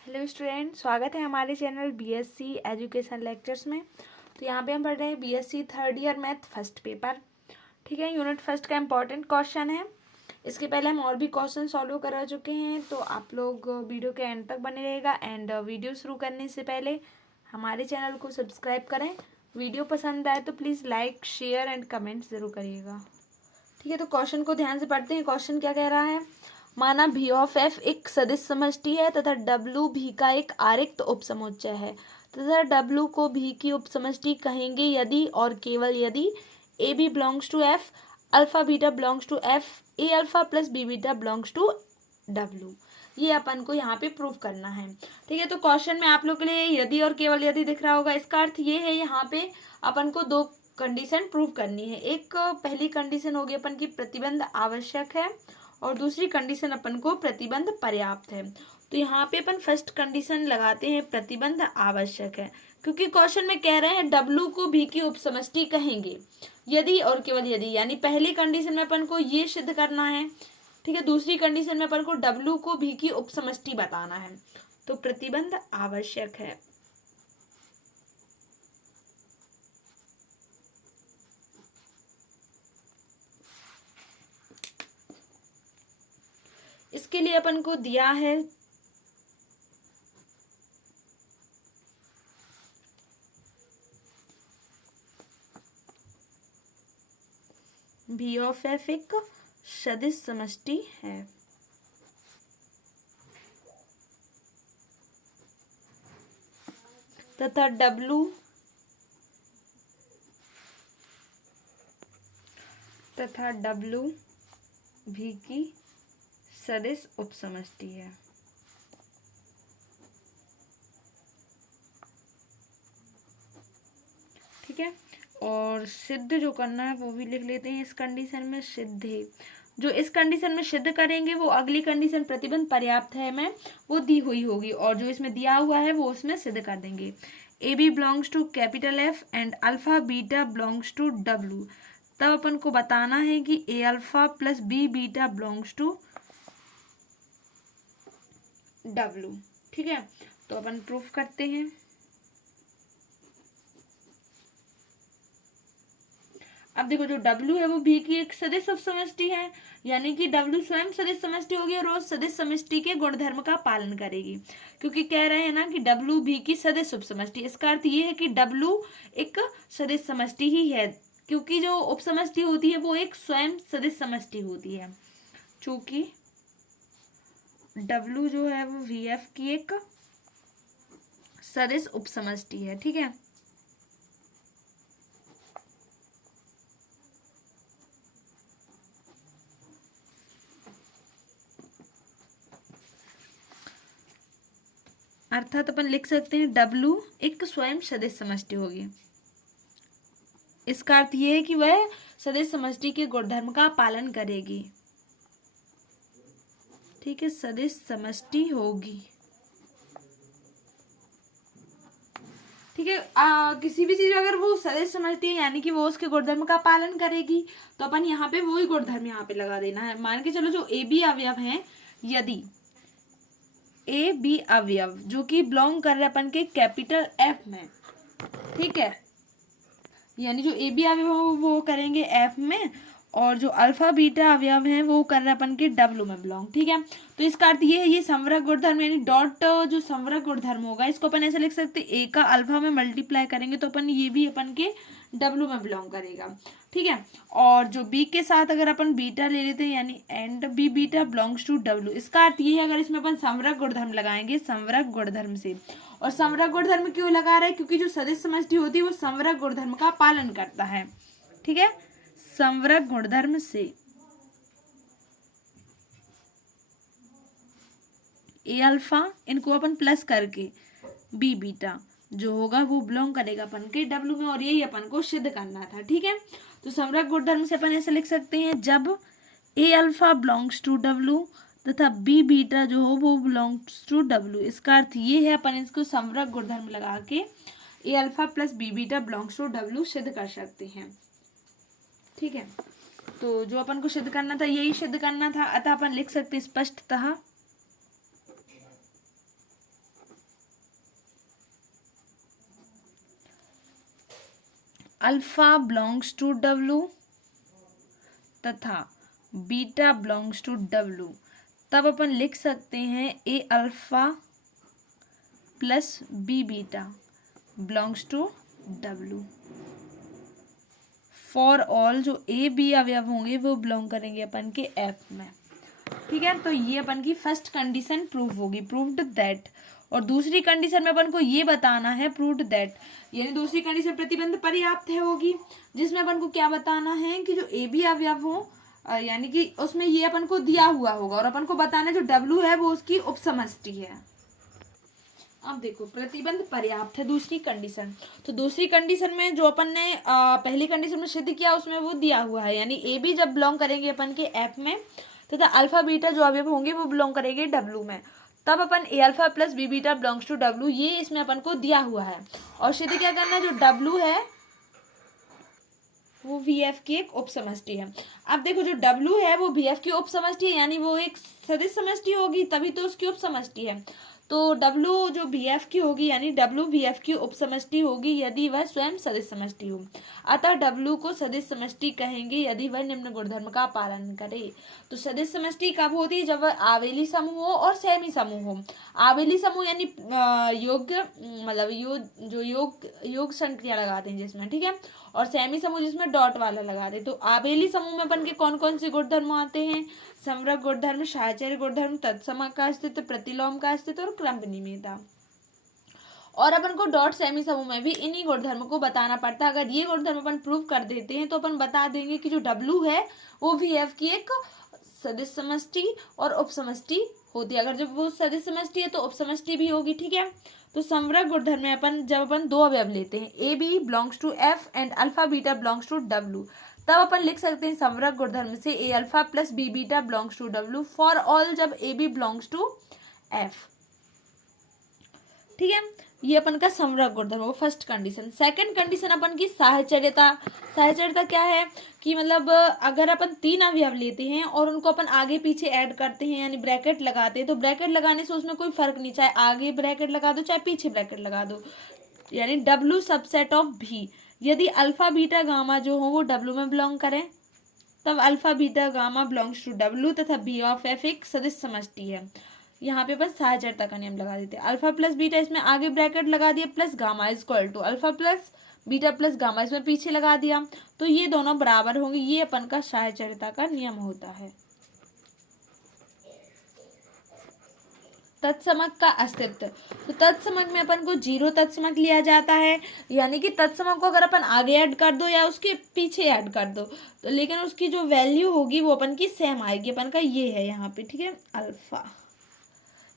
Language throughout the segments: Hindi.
हेलो स्टूडेंट, स्वागत है हमारे चैनल बीएससी एजुकेशन लेक्चर्स में। तो यहाँ पे हम पढ़ रहे हैं BSc third year math first paper. ठीक है, यूनिट फर्स्ट का इम्पॉर्टेंट क्वेश्चन है। इसके पहले हम और भी क्वेश्चन सॉल्व करा चुके हैं, तो आप लोग वीडियो के एंड तक बने रहेगा। एंड वीडियो शुरू करने से पहले हमारे चैनल को सब्सक्राइब करें। वीडियो पसंद आए तो please like share and comment ज़रूर करिएगा। ठीक है, तो क्वेश्चन को ध्यान से पढ़ते हैं। क्वेश्चन क्या कह रहा है? माना भी ऑफ एफ एक सदिश समष्टि है तथा डब्ल्यू भी का एक आरिक्त उपसमुच्चय है तथा डब्ल्यू को भी की उपसमष्टि कहेंगे यदि और केवल यदि A B belongs to F, alpha beta belongs to F, A alpha plus B beta belongs to W. ये अपन को यहाँ पे प्रूव करना है। ठीक है, तो क्वेश्चन में आप लोग के लिए यदि और केवल यदि दिख रहा होगा। इसका अर्थ ये है यहाँ पे अपन को दो कंडीशन प्रूव करनी है। एक पहली कंडीशन होगी अपन की प्रतिबंध आवश्यक है और दूसरी कंडीशन अपन को प्रतिबंध पर्याप्त है। तो यहाँ पे अपन फर्स्ट कंडीशन लगाते हैं प्रतिबंध आवश्यक है, क्योंकि क्वेश्चन में कह रहे हैं डब्ल्यू को भी की उपसमष्टि कहेंगे यदि और केवल यदि, यानी पहली कंडीशन में अपन को ये सिद्ध करना है। ठीक है, दूसरी कंडीशन में अपन को डब्ल्यू को भी की उपसमष्टि बताना है। तो प्रतिबंध आवश्यक है। इसके लिए अपन को दिया है भी ऑफ एफ एक सदिश समष्टि है तथा डब्ल्यू भी की सदिश उपसमष्टि है। ठीक है, और सिद्ध जो करना है वो भी लिख लेते हैं। इस कंडीशन में सिद्ध है, जो इस कंडीशन में सिद्ध करेंगे वो अगली कंडीशन प्रतिबंध पर्याप्त है में वो दी हुई होगी, और जो इसमें दिया हुआ है वो उसमें सिद्ध कर देंगे। A B belongs to capital F and alpha beta belongs to W. तब अपन को बताना है कि a alpha plus B beta belongs to W. ठीक है, तो अपन प्रूफ करते हैं। अब देखो, जो W है वो भी की एक सदिश उपसमष्टि है, यानी कि W स्वयं सदिश समष्टि होगी और वो सदिश समष्टि के गुणधर्म का पालन करेगी, क्योंकि कह रहे हैं ना कि W भी की सदिश उपसमष्टि। इसका अर्थ ये है कि W एक सदिश समष्टि ही है, क्योंकि जो उपसमष्टि होती है वो एक स्वयं सदिश समष्टि होती है। चूंकि W जो है वो VF की एक सदिश उपसमष्टि है। ठीक है, अर्थात अपन लिख सकते हैं W एक स्वयं सदिश समष्टि होगी। इसका अर्थ ये है कि वह सदिश समष्टि के गुणधर्म का पालन करेगी। ठीक है, सदिश समष्टि होगी। ठीक है, किसी भी चीज अगर वो सदिश समष्टि है यानी कि वो उसके गुणधर्म का पालन करेगी, तो अपन यहाँ पे वही गुणधर्म यहाँ पे लगा देना है। मान के चलो जो ए बी अवयव हैं, यदि ए बी अवयव जो कि बिलोंग कर रहे अपन के कैपिटल एफ में, ठीक है, यानी जो ए बी अवयव वो करेंगे एफ में, और जो अल्फा बीटा अवयव हैं वो कर रहे अपन के डब्ल्यू में बिलोंग। ठीक है, तो इसका अर्थ ये है, ये संवरक गुणधर्म यानी डॉट जो संवरक गुणधर्म होगा इसको अपन ऐसे लिख सकते हैं, ए का अल्फा में मल्टीप्लाई करेंगे तो अपन ये भी अपन के डब्ल्यू में बिलोंग करेगा। ठीक है, और जो बी के साथ अगर अपन बीटा ले लेते हैं यानी and B beta belongs to W, इसका अर्थ ये है अगर इसमें अपन संवरक गुणधर्म लगाएंगे संवरक गुणधर्म से। और संवरक गुणधर्म क्यों लगा रहे हैं? क्योंकि जो सदिश समष्टि होती है वो संवरक गुणधर्म का पालन करता है। ठीक है, संवरक गुणधर्म से ए अल्फा इनको अपन प्लस करके बी बीटा जो होगा वो बिलोंग करेगा अपन के डब्ल्यू में, और यही अपन को सिद्ध करना था। ठीक है, तो संवरक गुणधर्म से अपन ऐसे लिख सकते हैं, जब ए अल्फा बिलोंग्स टू डब्ल्यू तथा बी बीटा जो हो वो बिलोंग्स टू डब्ल्यू। इसका अर्थ ये है अपन इसको संवरक गुणधर्म लगा के a alpha plus B beta belongs to W सिद्ध कर सकते हैं। ठीक है, तो जो अपन को सिद्ध करना था यही सिद्ध करना था, अतः अपन लिख सकते हैं स्पष्टतः अल्फा बिलोंग्स टू डब्लू तथा बीटा बिलोंग्स टू डब्लू, तब अपन लिख सकते हैं a alpha plus B beta belongs to W. For all जो ए बी अवयव होंगे वो बिलोंग करेंगे अपन के एफ में। ठीक है, तो ये अपन की फर्स्ट कंडीशन प्रूव होगी, प्रूव्ड दैट। और दूसरी कंडीशन में अपन को ये बताना है प्रूव्ड दैट, यानी दूसरी कंडीशन प्रतिबंध पर्याप्त है होगी, जिसमें अपन को क्या बताना है कि जो ए बी अवयव हो यानी कि उसमें ये अपन को दिया हुआ होगा और अपन को बताना है जो डब्ल्यू है वो उसकी उपसमष्टि है। अब देखो प्रतिबंध पर्याप्त है दूसरी कंडीशन, तो दूसरी कंडीशन में जो अपन ने पहली कंडीशन में सिद्ध किया उसमें वो दिया हुआ है, यानी ए बी जब बिलोंग करेंगे अपन के एफ में तथा अल्फा बीटा जो अवयव होंगे वो बिलोंग करेंगे डब्ल्यू में, तब अपन a alpha plus B beta belongs to W, ये इसमें अपन को दिया हुआ है। और सिद्ध क्या करना है, जो डब्ल्यू है वो वी एफ की एक उपसमष्टि है। अब देखो जो डब्ल्यू है वो वी एफ की उपसमष्टि है, यानी वो एक सदिश समष्टि होगी तभी तो उसकी उपसमष्टि है। तो डब्ल्यू जो वी एफ की होगी यानी डब्ल्यू वी एफ की उपसमष्टि होगी यदि वह स्वयं सदिश समष्टि हो। अतः डब्ल्यू को सदिश समष्टि कहेंगे यदि वह निम्न गुणधर्म का पालन करे। तो सदिश समष्टि कब होती है, जब वह आवेली समूह हो और सहमी समूह हो। आवेली समूह यानी योग्य मतलब जो योग संक्रिया लगाते हैं जिसमें, ठीक है, और सहमी समूह जिसमें डॉट वाला लगाते हैं। तो आवेली समूह में अपन के कौन कौन से गुणधर्म आते हैं, समवर्ग गुणधर्म, साहचर्य गुणधर्म, तत्समक का अस्तित्व, प्रतिलोम का अस्तित्व और क्रम विनिमेयता। और अपन को डॉट सेमी समूह में भी इन्हीं गुणधर्म को बताना पड़ता है। अगर ये गुणधर्म अपन प्रूव कर देते हैं तो अपन बता देंगे कि जो डब्ल्यू है वो भी एफ की एक सदिश समष्टि और उपसमष्टि होती है। अगर जब वो सदिश समष्टि है तो उपसमष्टि भी होगी। ठीक है, तो समवर्ग गुणधर्म में अपन दो अवयव लेते हैं, a B belongs to F and alpha beta belongs to W, तब अपन लिख सकते हैं समवर्ग गुणधर्म से a alpha plus B beta belongs to W for all जब a B belongs to F. ठीक है, ये अपन का समवर्ग गुणधर्म वो फर्स्ट कंडीशन। सेकंड कंडीशन अपन की साहचर्यता। साहचर्यता क्या है कि मतलब अगर अपन तीन अवयव लेते हैं और उनको अपन आगे पीछे ऐड करते हैं यानी ब्रैकेट लगाते हैं, तो ब्रैकेट लगाने से उसमें कोई फर्क नहीं, चाहे आगे ब्रैकेट लगा दो चाहे पीछे ब्रैकेट लगा दो, यानी डब्ल्यू सबसेट ऑफ भी। यदि अल्फा बीटा गामा जो हो वो डब्ल्यू में बिलोंग करें तब alpha beta gamma belongs to W तथा बी ऑफ एफ एक सदिश समष्टि है। यहाँ पे बस साहचर्यता का नियम लगा देते हैं। अल्फा प्लस बीटा इसमें आगे ब्रैकेट लगा दिया plus gamma is equal to alpha plus beta plus gamma इसमें पीछे लगा दिया, तो ये दोनों बराबर होंगे। ये अपन का साहचर्यता का नियम होता है। तत्समक का अस्तित्व, तो तत्समक में अपन को जीरो तत्समक लिया जाता है, यानी कि तत्समक को अगर अपन आगे ऐड कर दो या उसके पीछे ऐड कर दो तो लेकिन उसकी जो वैल्यू होगी वो अपन की सेम आएगी। अपन का ये है यहाँ पे, ठीक है, अल्फा,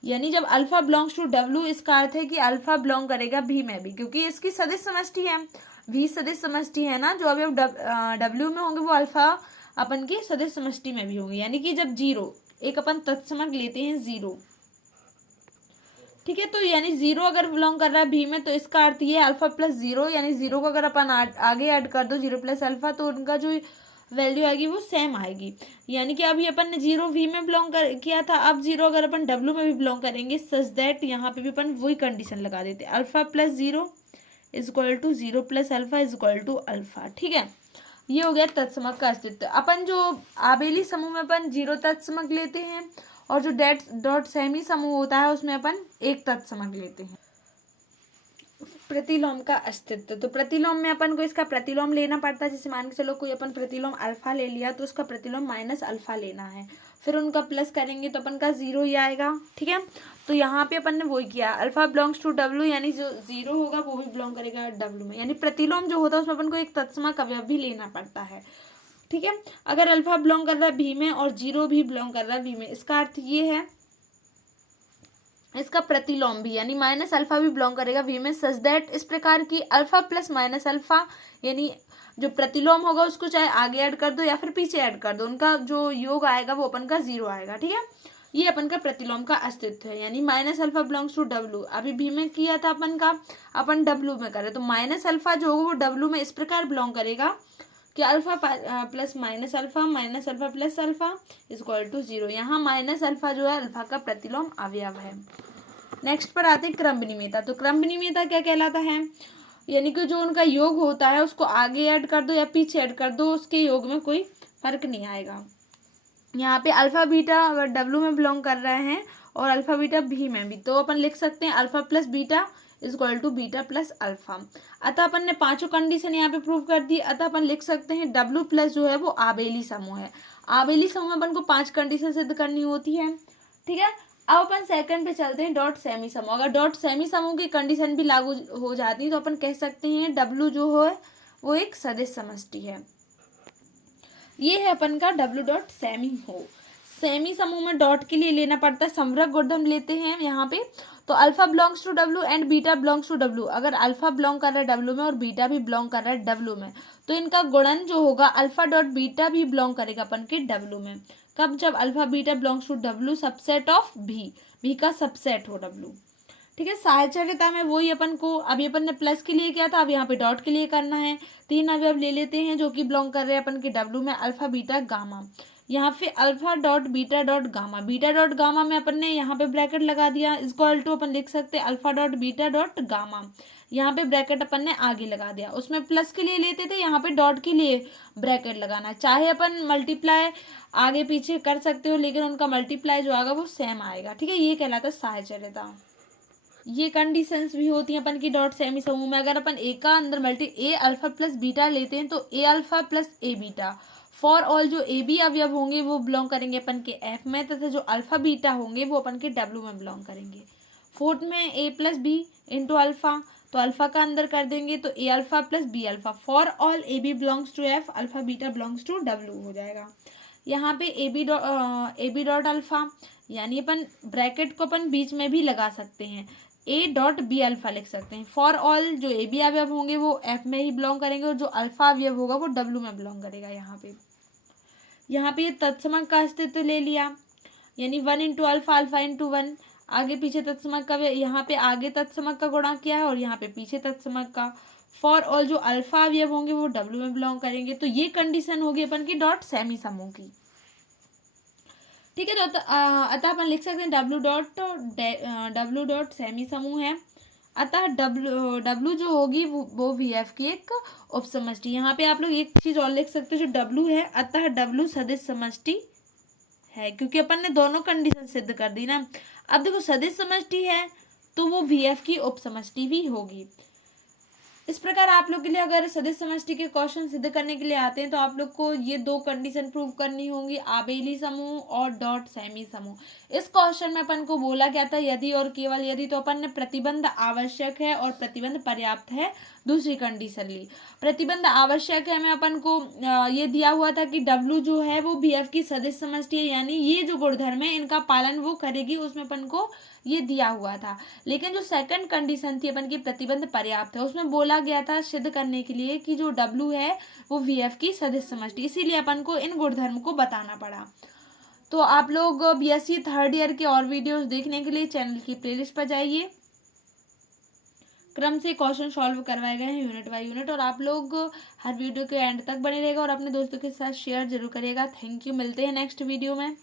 यानी जब अल्फा बिलोंग्स टू डब्ल्यू इसका अर्थ है कि अल्फा बिलोंग करेगा भी में भी, क्योंकि इसकी सदिश समष्टि है, भी सदिश समष्टि है ना, जो अभी डब्ल्यू में होंगे वो अल्फा अपन की सदिश समष्टि में भी होंगे। यानी कि जब जीरो एक अपन तत्समक लेते हैं जीरो, ठीक है, तो यानी जीरो अगर बिलोंग कर रहा है भी में तो इसका अर्थ ये है अल्फा प्लस जीरो, यानी जीरो को अगर अपन आगे ऐड कर दो जीरो प्लस अल्फा तो उनका जो वैल्यू आएगी वो सेम आएगी। यानी कि अभी अपन ने जीरो वी में बिलोंग किया था, अब जीरो अगर अपन डब्ल्यू में भी बिलोंग करेंगे सच दैट यहाँ पे भी अपन वही कंडीशन लगा देते, alpha plus zero is equal to zero plus alpha is equal to alpha. ठीक है, ये हो गया तत्समक का अस्तित्व। अपन जो आबेली समूह में अपन जीरो तत्समक लेते हैं और जो डॉट सेमी समूह होता है उसमें अपन एक तत्समक लेते हैं। प्रतिलोम का अस्तित्व, तो प्रतिलोम में अपन को इसका प्रतिलोम लेना पड़ता है। जैसे मान के चलो कोई अपन प्रतिलोम अल्फा ले लिया तो उसका प्रतिलोम माइनस अल्फा लेना है, फिर उनका प्लस करेंगे तो अपन का जीरो ही आएगा। ठीक है, तो यहाँ पे अपन ने वही किया, अल्फा बिलोंग्स टू डब्ल्यू, यानी जो जीरो होगा वो भी बिलोंग करेगा डब्ल्यू में, यानी प्रतिलोम जो होता है उसमें अपन को एक तत्समक अवयव भी लेना पड़ता है। ठीक है, अगर अल्फा बिलोंग कर रहा है भी में और जीरो भी बिलोंग कर रहा है भी में, इसका अर्थ ये है इसका प्रतिलोम भी यानी माइनस अल्फा भी बिलोंग करेगा वी में, सच दैट इस प्रकार की अल्फा प्लस माइनस अल्फा यानी जो प्रतिलोम होगा उसको चाहे आगे ऐड कर दो या फिर पीछे ऐड कर दो, उनका जो योग आएगा वो अपन का जीरो आएगा। ठीक है, ये अपन का प्रतिलोम का अस्तित्व है, यानी minus alpha belongs to W. अभी भी में किया था अपन डब्ल्यू में करे, तो माइनस अल्फा जो होगा वो डब्ल्यू में इस प्रकार बिलोंग करेगा कि alpha plus minus alpha plus alpha is equal to zero. यहाँ माइनस अल्फा जो है अल्फा का प्रतिलोम अवयव है। नेक्स्ट पर आते हैं क्रम विनिमेयता। तो क्रम विनिमेयता क्या कहलाता है, यानी कि जो उनका योग होता है उसको आगे ऐड कर दो या पीछे ऐड कर दो, उसके योग में कोई फर्क नहीं आएगा। यहाँ पे अल्फा बीटा अगर डब्लू में बिलोंग कर रहे हैं और अल्फा बीटा भी में भी, तो अपन लिख सकते हैं alpha plus beta is equal to beta plus alpha. अतः अपन ने पांचों कंडीशन यहाँ पे प्रूव कर दी। अतः अपन लिख सकते हैं डब्लू प्लस जो है वो आबेली समूह है। आबेली समूह में अपन को 5 कंडीशन सिद्ध करनी होती है। ठीक है, अब अपन सेकंड पे चलते हैं, डॉट सेमी समूह। अगर डॉट सेमी समूह की कंडीशन भी लागू हो जाती है तो अपन कह सकते हैं डब्लू जो है वो एक सदिश समष्टि है। ये है अपन का डब्लू डॉट सेमी हो। सेमी समूह में डॉट के लिए लेना पड़ता है समवर्ग गुणधर्म लेते हैं यहाँ पे, तो alpha belongs to W and beta belongs to W. अगर अल्फा बिलोंग कर रहा है डब्लू में और बीटा भी बिलोंग कर रहा है डब्लू में, तो इनका गुणन जो होगा अल्फा डॉट बीटा भी बिलोंग करेगा अपन के डब्लू में। कब? जब alpha beta belongs to W subset of भी का सबसेट हो डब्लू। ठीक है, साहचर्यता में वही अपन को, अभी अपन ने प्लस के लिए किया था, अब यहाँ पे डॉट के लिए करना है। 3 अवयव ले लेते हैं जो कि बिलोंग कर रहे हैं अपन के डब्लू में, अल्फा बीटा गामा। यहाँ पे alpha dot beta dot gamma, beta dot gamma में अपन ने यहाँ पे ब्रैकेट लगा दिया, इक्वल टू अपन लिख सकते हैं alpha dot beta dot gamma. यहाँ पे ब्रैकेट अपन ने आगे लगा दिया, उसमें प्लस के लिए लेते थे, यहाँ पे डॉट के लिए ब्रैकेट लगाना है। चाहे अपन मल्टीप्लाई आगे पीछे कर सकते हो, लेकिन उनका मल्टीप्लाई जो आएगा वो सेम आएगा। ठीक है, ये कहलाता है साहचर्यता। ये कंडीशंस भी होती हैं अपन की डॉट सेमी समूह में। अगर अपन ए का अंदर ए अल्फा प्लस बीटा लेते हैं तो a alpha plus a beta for all जो ए बी अवयव होंगे वो बिलोंग करेंगे अपन के एफ में, तथा जो अल्फा बीटा होंगे वो अपन के डब्ल्यू में बिलोंग करेंगे। फोर्थ में a plus b into alpha, तो अल्फा का अंदर कर देंगे तो a alpha plus b alpha for all a B belongs to F, alpha beta belongs to W हो जाएगा। यहाँ पे ए बी डॉट अल्फा, यानी अपन ब्रैकेट को अपन बीच में भी लगा सकते हैं, ए डॉट बी अल्फा लिख सकते हैं। फॉर ऑल जो ए बी अवयव होंगे वो एफ में ही बिलोंग करेंगे और जो अल्फा अवयव होगा वो डब्ल्यू में बिलोंग करेगा। यहाँ पे ये तत्समक का अस्तित्व ले लिया, यानी 1 इंटू अल्फा अल्फा इंटू 1, आगे पीछे तत्समक का, यहाँ पे आगे तत्समक का गुणा किया है और यहाँ पे पीछे तत्समक का। फॉर ऑल जो अल्फा अवयव होंगे वो डब्ल्यू में बिलोंग करेंगे। तो ये कंडीशन होगी अपन की डॉट सेमी समूह की। ठीक है, तो अतः अपन लिख सकते हैं डब्ल्यू डॉट सेमी समूह है। अतः डब्ल्यू जो होगी वो वी एफ की एक उपसमष्टि। यहाँ पे आप लोग एक चीज और लिख सकते हो, जो डब्ल्यू है अतः डब्ल्यू सदिश समष्टि है, क्योंकि अपन ने दोनों कंडीशन सिद्ध कर दी ना। अब देखो सदिश समष्टि है तो वो वी एफ की उपसमष्टि भी होगी। इस प्रकार आप लोग के लिए अगर सदिश समष्टि के क्वेश्चन सिद्ध करने के लिए आते हैं तो आप लोग को ये 2 कंडीशन प्रूव करनी होंगी, आबेली समूह और डॉट सेमी समूह। इस क्वेश्चन में अपन को बोला गया था यदि और केवल यदि, तो अपन ने प्रतिबंध आवश्यक है और प्रतिबंध पर्याप्त है दूसरी कंडीशन ली। प्रतिबंध आवश्यक है में अपन को ये दिया हुआ था कि डब्ल्यू जो है वो बी एफ की सदिश समष्टि है, यानी ये जो गुणधर्म है इनका पालन वो करेगी, उसमें अपन को ये दिया हुआ था। लेकिन जो सेकंड कंडीशन थी अपन की प्रतिबंध पर्याप्त है, उसमें बोला गया था सिद्ध करने के लिए कि जो डब्ल्यू है वो वी एफ की सदिश समष्टि, इसीलिए अपन को इन गुणधर्म को बताना पड़ा। तो आप लोग बीएससी थर्ड ईयर के और वीडियोस देखने के लिए चैनल की प्लेलिस्ट पर जाइए, क्रम से क्वेश्चन सॉल्व करवाए गए हैं यूनिट बाय यूनिट, और आप लोग हर वीडियो के एंड तक बने रहेगा और अपने दोस्तों के साथ शेयर जरूर करिएगा। थैंक यू, मिलते हैं नेक्स्ट वीडियो में।